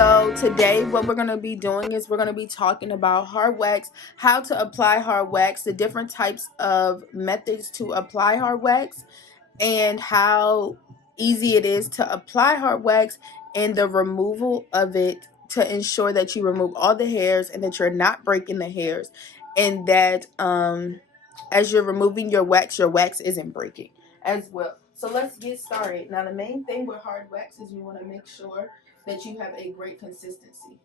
So today what we're going to be doing is we're going to be talking about hard wax, how to apply hard wax, the different types of methods to apply hard wax, and how easy it is to apply hard wax and the removal of it to ensure that you remove all the hairs and that you're not breaking the hairs, and that as you're removing your wax isn't breaking as well. So let's get started. Now the main thing with hard wax is you want to make sure that you have a great consistency.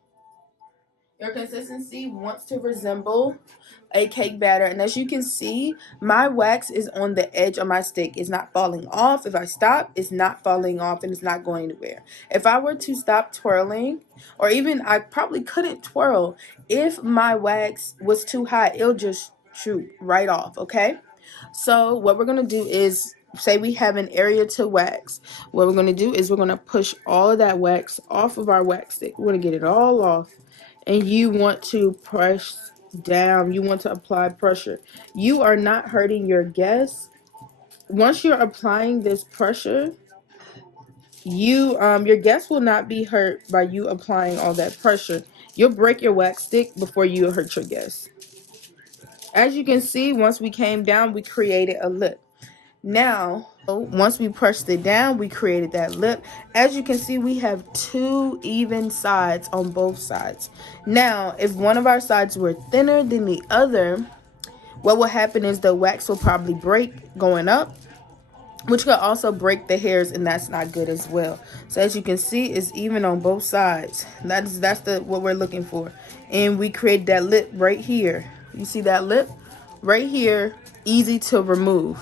Your consistency wants to resemble a cake batter, and as you can see, my wax is on the edge of my stick. It's not falling off. If I stop, it's not falling off and it's not going anywhere. If I were to stop twirling, or even I probably couldn't twirl, if my wax was too hot, it'll just shoot right off. Okay, so what we're gonna do is, say we have an area to wax. What we're going to do is we're going to push all of that wax off of our wax stick. We're going to get it all off. And you want to press down. You want to apply pressure. You are not hurting your guests. Once you're applying this pressure, your guests will not be hurt by you applying all that pressure. You'll break your wax stick before you hurt your guests. As you can see, once we came down, we created a lip. Now, once we pressed it down, we created that lip. As you can see, we have two even sides on both sides. Now, if one of our sides were thinner than the other, what will happen is the wax will probably break going up, which could also break the hairs, and that's not good as well. So as you can see, it's even on both sides. That's what we're looking for. And we create that lip right here. You see that lip right here, easy to remove,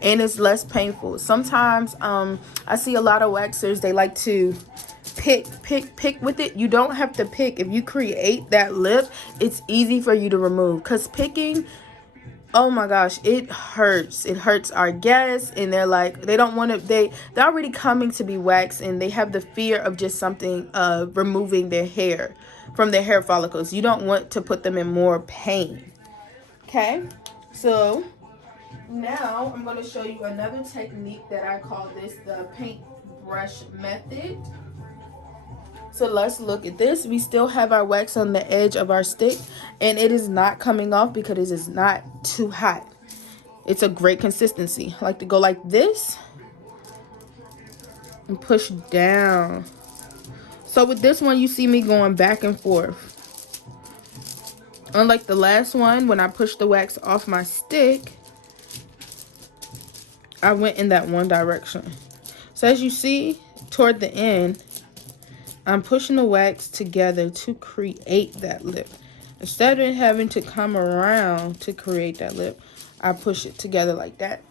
and it's less painful. Sometimes I see a lot of waxers, they like to pick with it. You don't have to pick. If you create that lip, it's easy for you to remove, because picking, oh my gosh, it hurts. It hurts our guests, and they're like, they don't want to, they're already coming to be waxed, and they have the fear of just something removing their hair from their hair follicles. You don't want to put them in more pain. Okay, so now I'm going to show you another technique that I call this the paintbrush method. So let's look at this. We still have our wax on the edge of our stick, and it is not coming off because it is not too hot. It's a great consistency. I like to go like this and push down. So with this one, you see me going back and forth. Unlike the last one, when I pushed the wax off my stick, I went in that one direction. So as you see, toward the end, I'm pushing the wax together to create that lip. Instead of having to come around to create that lip, I push it together like that.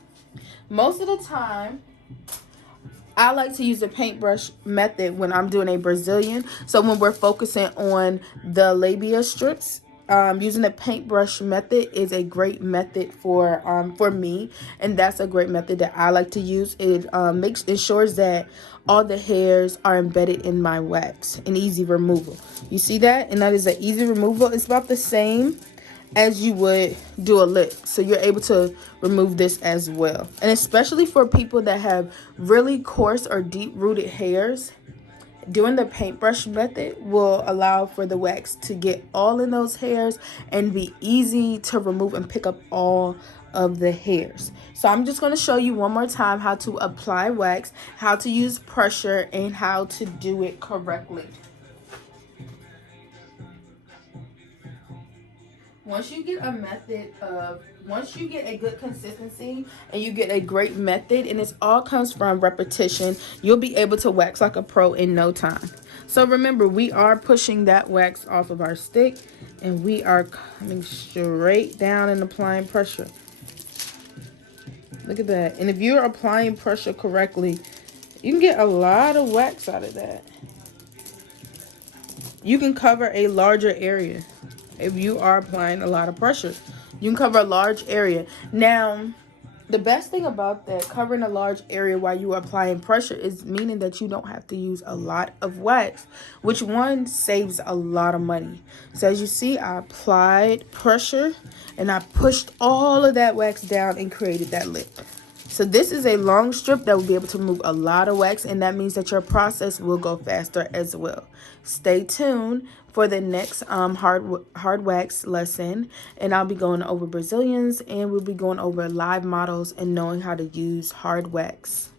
Most of the time, I like to use the paintbrush method when I'm doing a Brazilian. So when we're focusing on the labia strips, using the paintbrush method is a great method for me, and that's a great method that I like to use. It ensures that all the hairs are embedded in my wax, an easy removal. You see that? And that is an easy removal. It's about the same as you would do a lip, so you're able to remove this as well. And especially for people that have really coarse or deep rooted hairs, doing the paintbrush method will allow for the wax to get all in those hairs and be easy to remove and pick up all of the hairs. So I'm just going to show you one more time how to apply wax, how to use pressure, and how to do it correctly. Once you get a good consistency and you get a great method, and it all comes from repetition, you'll be able to wax like a pro in no time. So remember, we are pushing that wax off of our stick, and we are coming straight down and applying pressure. Look at that. And if you're applying pressure correctly, you can get a lot of wax out of that. You can cover a larger area. If you are applying a lot of pressure, you can cover a large area. Now, the best thing about that, covering a large area while you are applying pressure, is meaning that you don't have to use a lot of wax, which one saves a lot of money. So as you see, I applied pressure and I pushed all of that wax down and created that lip. So this is a long strip that will be able to move a lot of wax, and that means that your process will go faster as well. Stay tuned for the next hard wax lesson, and I'll be going over Brazilians, and we'll be going over live models and knowing how to use hard wax.